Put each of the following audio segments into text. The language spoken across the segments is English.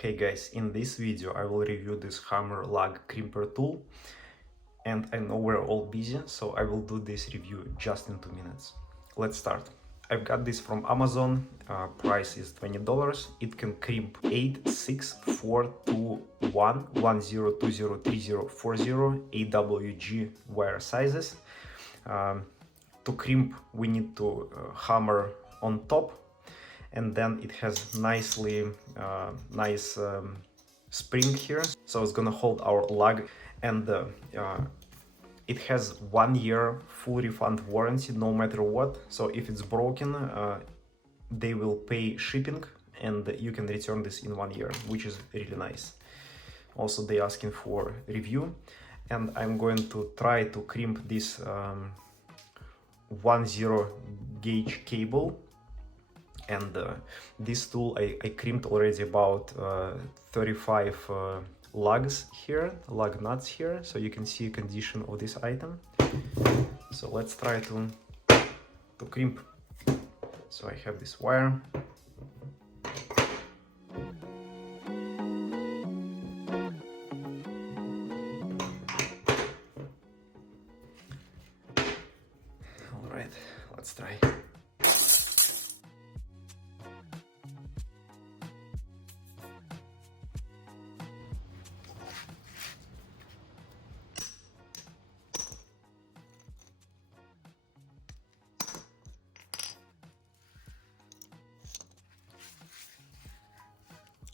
Hey guys, in this video I will review this hammer lug crimper tool, and I know we're all busy, so I will do this review just in 2 minutes. Let's start. I've got this from Amazon, price is $20. It can crimp 8, 6, 4, 2, 1, 10, 20, 30, 40 AWG wire sizes. To crimp we need to hammer on top, and then it has nice spring here, so it's gonna hold our lug, and it has 1 year full refund warranty no matter what. So if it's broken, they will pay shipping and you can return this in 1 year, which is really nice. Also, they asking for review, and I'm going to try to crimp this 10 gauge cable. And this tool I crimped already about 35 lugs here, lug nuts here, so you can see condition of this item. So let's try to crimp. So I have this wire. All right, let's try.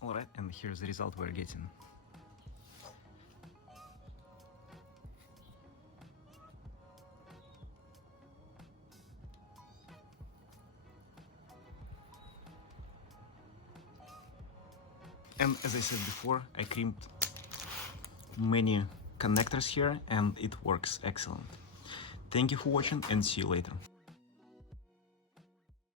Alright, and here's the result we're getting. And as I said before, I crimped many connectors here and it works excellent. Thank you for watching and see you later.